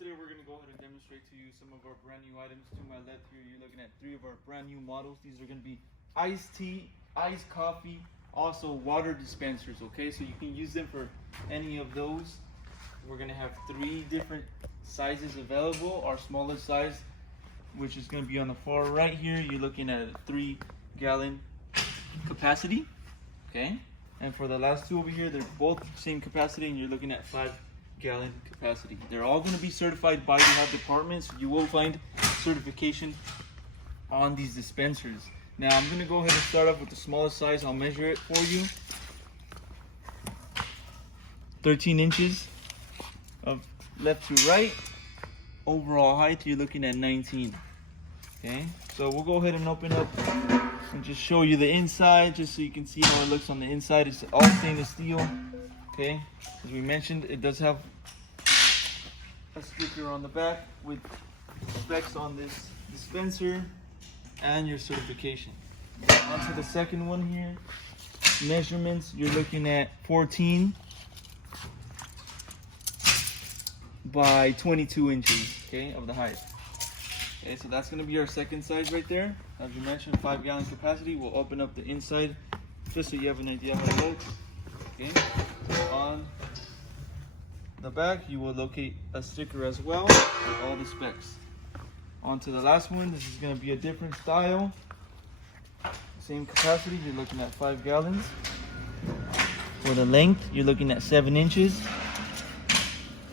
today we're going to go ahead and demonstrate to you some of our brand new items. To my left here, you're looking at 3 of our brand new models. These are going to be iced tea, iced coffee, also water dispensers, okay? So you can use them for any of those. We're going to have 3 different sizes available. Our smallest size, which is going to be on the far right here, you're looking at a 3-gallon capacity, okay? And for the last 2 over here, they're both same capacity, and you're looking at 5-gallon capacity. They're all going to be certified by the health department, so you will find certification on these dispensers. Now I'm going to go ahead and start off with the smallest size. I'll measure it for you. 13 inches of left to right. Overall height, you're looking at 19. Okay, so we'll go ahead and open up and just show you the inside, just so you can see how it looks on the inside. It's all stainless steel. Okay, as we mentioned, it does have a sticker on the back with specs on this dispenser and your certification. On to the second one here. Measurements, you're looking at 14 by 22 inches, okay, of the height. Okay, so that's going to be our second size right there. As you mentioned, 5-gallon capacity. We'll open up the inside just so you have an idea how it looks. Okay, on the back you will locate a sticker as well with all the specs. On to the last one. This is going to be a different style. Same capacity, you're looking at 5 gallons. For the length, you're looking at 7 inches.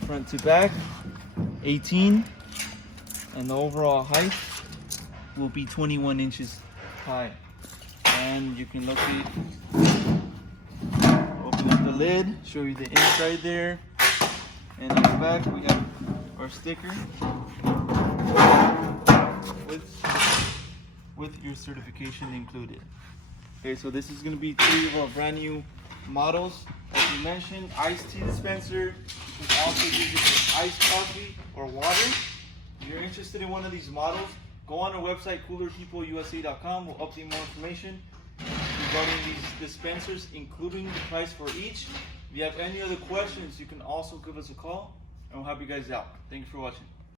Front to back, 18. And the overall height will be 21 inches high. And you can locate, open up the lid, show you the inside there. And on the back, we have our sticker with your certification included. Okay, so this is going to be 3 of our brand new models. As you mentioned, iced tea dispenser. You can also use it for iced coffee or water. If you're interested in one of these models, go on our website, coolerpeopleusa.com. We'll update more information regarding these dispensers, including the price for each. If you have any other questions, you can also give us a call, and we'll help you guys out. Thank you for watching.